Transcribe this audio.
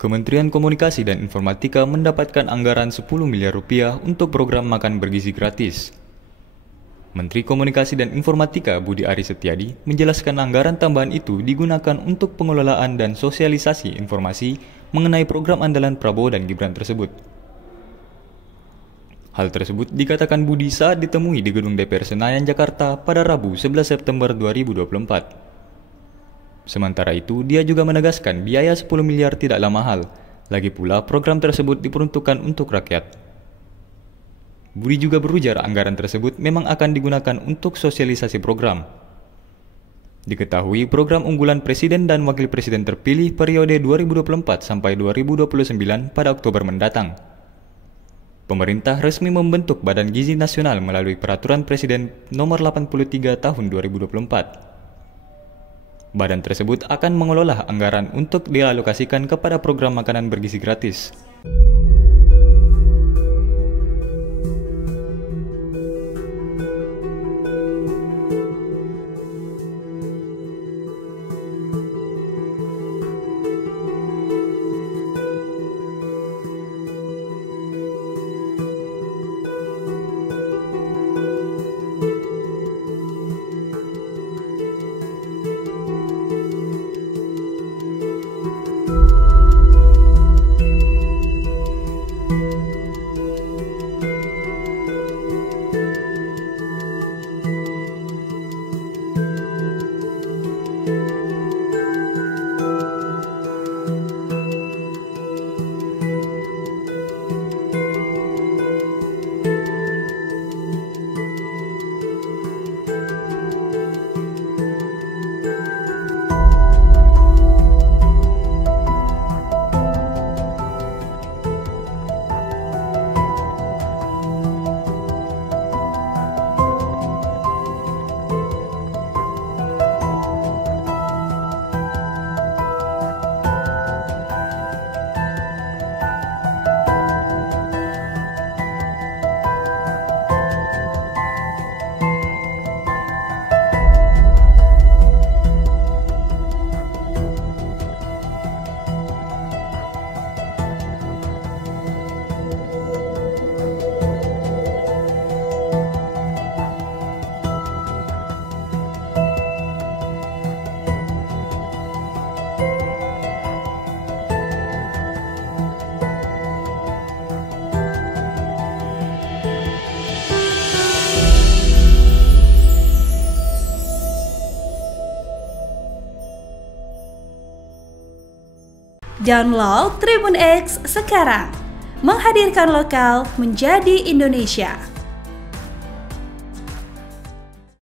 Kementerian Komunikasi dan Informatika mendapatkan anggaran 10 miliar rupiah untuk program makan bergizi gratis. Menteri Komunikasi dan Informatika Budi Aris Setiadi menjelaskan anggaran tambahan itu digunakan untuk pengelolaan dan sosialisasi informasi mengenai program andalan Prabowo dan Gibran tersebut. Hal tersebut dikatakan Budi saat ditemui di Gedung DPR Senayan, Jakarta pada Rabu 11 September 2024. Sementara itu, dia juga menegaskan biaya 10 miliar tidaklah mahal. Lagi pula, program tersebut diperuntukkan untuk rakyat. Budi juga berujar anggaran tersebut memang akan digunakan untuk sosialisasi program. Diketahui program unggulan Presiden dan Wakil Presiden terpilih periode 2024 sampai 2029 pada Oktober mendatang. Pemerintah resmi membentuk Badan Gizi Nasional melalui Peraturan Presiden Nomor 83 Tahun 2024. Badan tersebut akan mengelola anggaran untuk dialokasikan kepada program makanan bergizi gratis. Download Tribun X sekarang, menghadirkan lokal menjadi Indonesia.